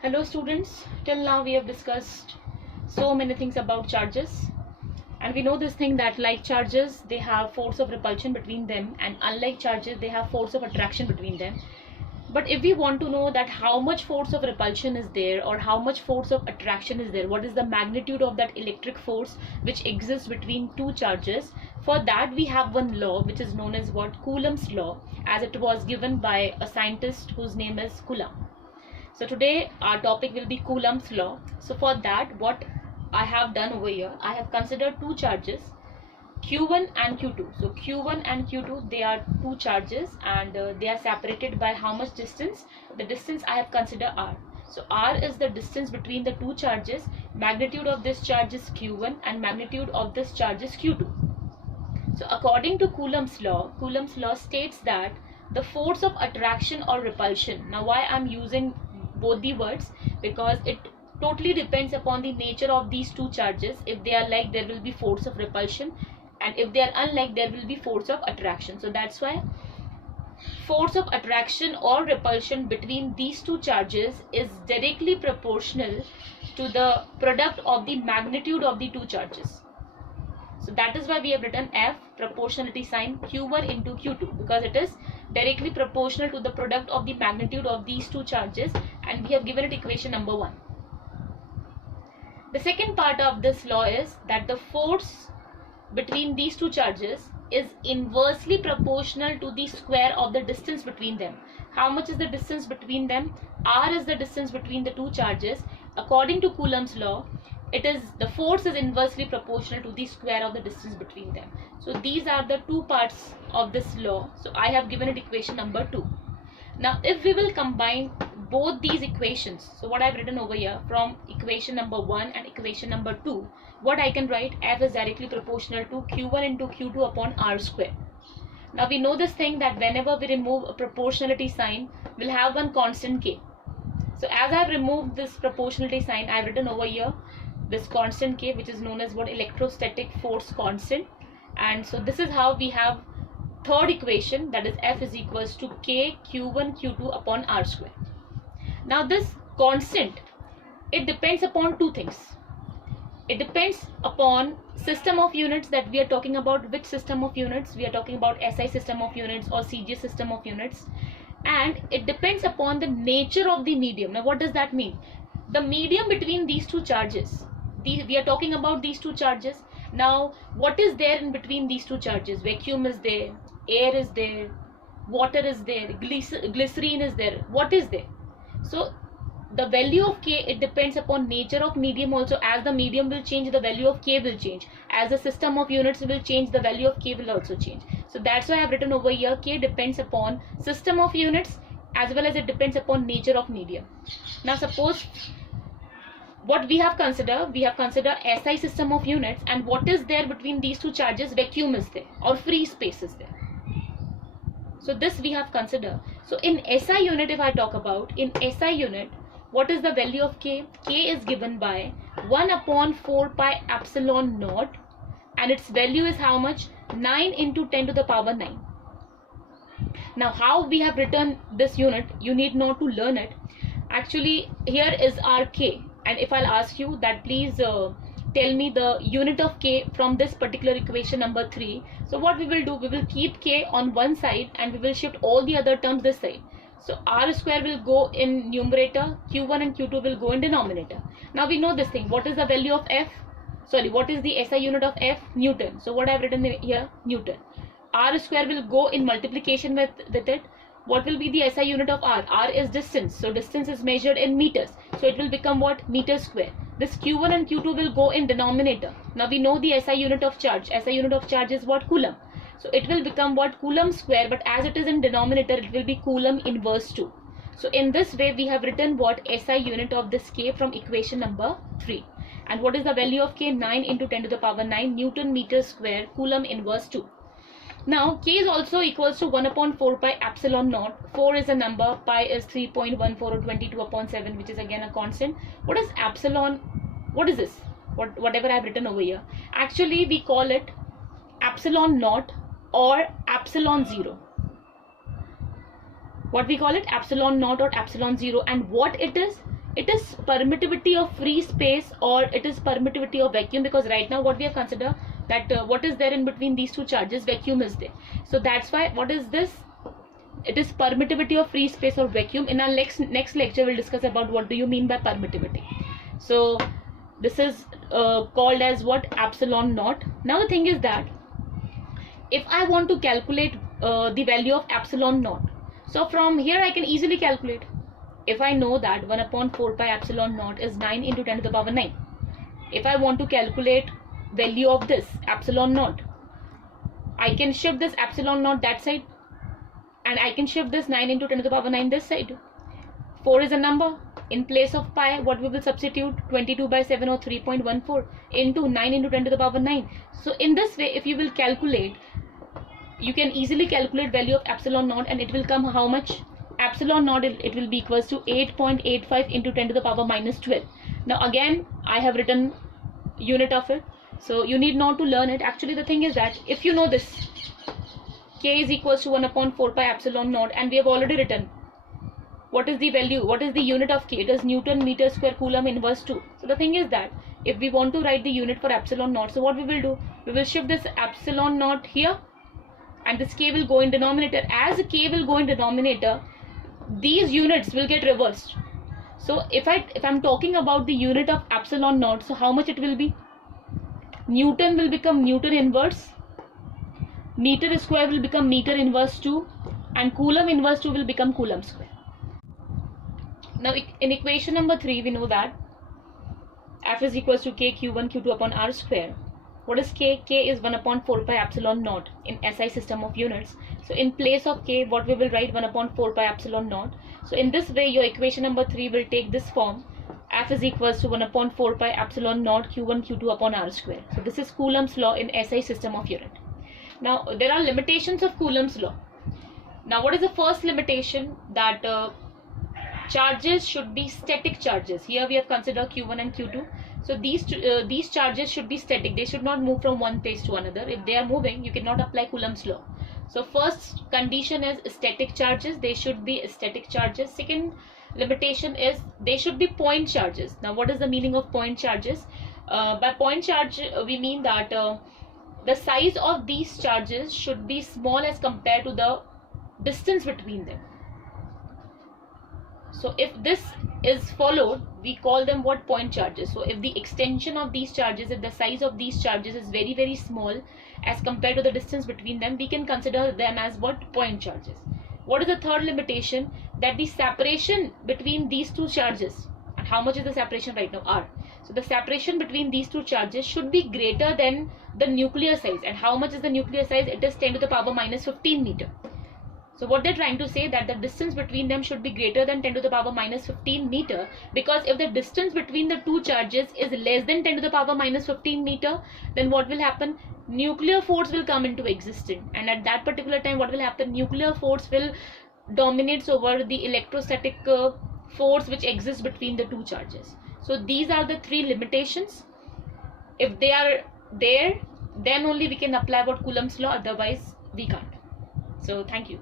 Hello students, till now we have discussed so many things about charges, and we know this thing that like charges they have force of repulsion between them, and unlike charges they have force of attraction between them. But if we want to know that how much force of repulsion is there or how much force of attraction is there, what is the magnitude of that electric force which exists between two charges, for that we have one law which is known as what? Coulomb's law, as it was given by a scientist whose name is Coulomb. So today our topic will be Coulomb's law. So for that, what I have done over here, I have considered two charges, Q1 and Q2. So Q1 and Q2, they are two charges, and they are separated by how much distance? The distance I have considered R. So R is the distance between the two charges. Magnitude of this charge is Q1 and magnitude of this charge is Q2. So according to Coulomb's law states that the force of attraction or repulsion. Now why I'm using both the words? Because it totally depends upon the nature of these two charges. If they are like, there will be force of repulsion, and if they are unlike, there will be force of attraction. So that's why force of attraction or repulsion between these two charges is directly proportional to the product of the magnitude of the two charges. So that is why we have written F proportionality sign Q1 into Q2, because it is directly proportional to the product of the magnitude of these two charges, and we have given it equation number 1. The second part of this law is that the force between these two charges is inversely proportional to the square of the distance between them. How much is the distance between them? R is the distance between the two charges. According to Coulomb's law, the force is inversely proportional to the square of the distance between them. So these are the two parts of this law. So I have given it equation number 2. Now if we will combine both these equations, so what I've written over here from equation number 1 and equation number 2, what I can write? F is directly proportional to Q1 into Q2 upon R square. Now we know this thing that whenever we remove a proportionality sign, we'll have one constant K. So as I've removed this proportionality sign, I've written over here this constant K, which is known as what? Electrostatic force constant. And so this is how we have third equation, that is F is equals to K Q1 Q2 upon R square. Now this constant, it depends upon two things. It depends upon system of units that we are talking about. Which system of units? We are talking about SI system of units or CG system of units. And it depends upon the nature of the medium. Now what does that mean? The medium between these two charges. We are talking about these two charges. Now what is there in between these two charges? Vacuum is there, air is there, water is there, glycerine is there. What is there? So the value of K, it depends upon nature of medium also. As the medium will change, the value of K will change. As the system of units will change, the value of K will also change. So that's why I have written over here K depends upon system of units as well as it depends upon nature of medium. Now suppose what we have considered SI system of units, and what is there between these two charges? Vacuum is there or free space is there. So this we have considered. So in SI unit, if I talk about, in SI unit, what is the value of K? K is given by 1 upon 4 pi epsilon naught, and its value is how much? 9 into 10 to the power 9. Now how we have written this unit, you need not to learn it. Actually here is our K, and if I'll ask you that please tell me the unit of K from this particular equation number 3. So what we will do, we will keep K on one side and we will shift all the other terms this side. So R square will go in numerator, Q1 and Q2 will go in denominator. Now we know this thing. What is the value of F? Sorry, what is the SI unit of F? Newton. So what I've written here? Newton. R square will go in multiplication with it. What will be the SI unit of R? R is distance. So distance is measured in meters. So it will become what? Meter square. This Q1 and Q2 will go in denominator. Now we know the SI unit of charge. SI unit of charge is what? Coulomb. So it will become what? Coulomb square, but as it is in denominator, it will be Coulomb inverse 2. So in this way, we have written what? SI unit of this K from equation number 3. And what is the value of K? 9 into 10 to the power 9 Newton meter square Coulomb inverse 2. Now K is also equals to 1 upon 4 pi epsilon naught. 4 is a number, pi is 3.14 or 22 upon 7, which is again a constant. What is epsilon? What is this? Whatever I have written over here. Actually we call it epsilon naught or epsilon 0. What we call it? Epsilon naught or epsilon 0. And what it is? it is permittivity of free space or it is permittivity of vacuum, because right now what we have considered that what is there in between these two charges, vacuum is there. So that's why what is this, it is permittivity of free space or vacuum. In our next lecture we'll discuss about what do you mean by permittivity. So this is called as what, epsilon naught. Now the thing is that if I want to calculate the value of epsilon naught, so from here I can easily calculate. If I know that 1 upon 4 pi epsilon naught is 9 into 10 to the power 9, if I want to calculate value of this epsilon naught, I can shift this epsilon naught that side, and I can shift this 9 into 10 to the power 9 this side. 4 is a number. In place of pi, what we will substitute? 22 by 7 or 3.14 into 9 into 10 to the power 9. So in this way, if you will calculate, you can easily calculate value of epsilon naught, and it will come how much? Epsilon naught, it will be equals to 8.85 into 10 to the power minus 12. Now again, I have written unit of it, so you need not to learn it. Actually the thing is that if you know this, k is equals to 1 upon 4 pi epsilon naught, and we have already written what is the value, what is the unit of k? It is Newton meter square Coulomb inverse 2. So the thing is that if we want to write the unit for epsilon naught, so what we will do, we will shift this epsilon naught here, and this k will go in denominator. As k will go in denominator, these units will get reversed. So if I'm talking about the unit of epsilon naught, so how much it will be? Newton will become Newton inverse, meter square will become meter inverse 2, and Coulomb inverse 2 will become Coulomb square. Now in equation number 3 we know that F is equals to k q1 q2 upon r square. What is k? K is 1 upon 4 pi epsilon naught in SI system of units. So in place of k, what we will write? 1 upon 4 pi epsilon naught. So in this way your equation number 3 will take this form. F is equals to 1 upon 4 pi epsilon naught q1 q2 upon r square. So this is Coulomb's law in SI system of unit. Now there are limitations of Coulomb's law. Now what is the first limitation? That charges should be static charges. Here we have considered q1 and q2. So these charges should be static. They should not move from one place to another. If they are moving, you cannot apply Coulomb's law. So first condition is static charges. They should be static charges. Second limitation is they should be point charges. Now what is the meaning of point charges? By point charge we mean that the size of these charges should be small as compared to the distance between them. So if this is followed, we call them what? Point charges. So if the extension of these charges, if the size of these charges is very, very small as compared to the distance between them, we can consider them as what? Point charges. What is the third limitation? That the separation between these two charges, and how much is the separation right now? R. So the separation between these two charges should be greater than the nuclear size. And how much is the nuclear size? It is 10 to the power minus 15 meter. So what they're trying to say, that the distance between them should be greater than 10 to the power minus 15 meter, because if the distance between the two charges is less than 10 to the power minus 15 meter, then what will happen? Nuclear force will come into existence, and at that particular time what will happen? Nuclear force will dominate over the electrostatic force which exists between the two charges. So these are the three limitations. If they are there, then only we can apply what Coulomb's law, otherwise we can't. So thank you.